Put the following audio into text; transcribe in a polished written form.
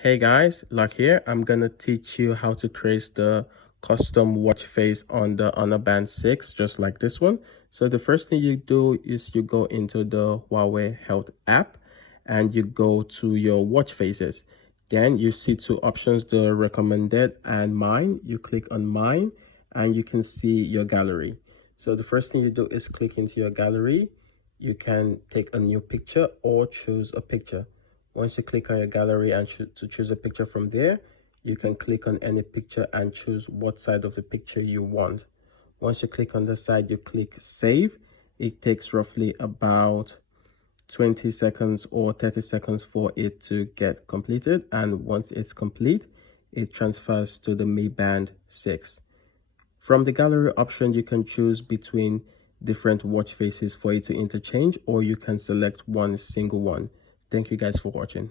Hey guys, Luck here. I'm gonna teach you how to create the custom watch face on the Honor Band 6, just like this one. So the first thing you do is you go into the Huawei Health app and you go to your watch faces. Then you see two options, the recommended and mine. You click on mine and you can see your gallery. So the first thing you do is click into your gallery. You can take a new picture or choose a picture. Once you click on your gallery and to choose a picture from there, you can click on any picture and choose what side of the picture you want. Once you click on the side, you click save. It takes roughly about 20 seconds or 30 seconds for it to get completed. And once it's complete, it transfers to the Mi Band 6. From the gallery option, you can choose between different watch faces for you to interchange, or you can select one single one. Thank you guys for watching.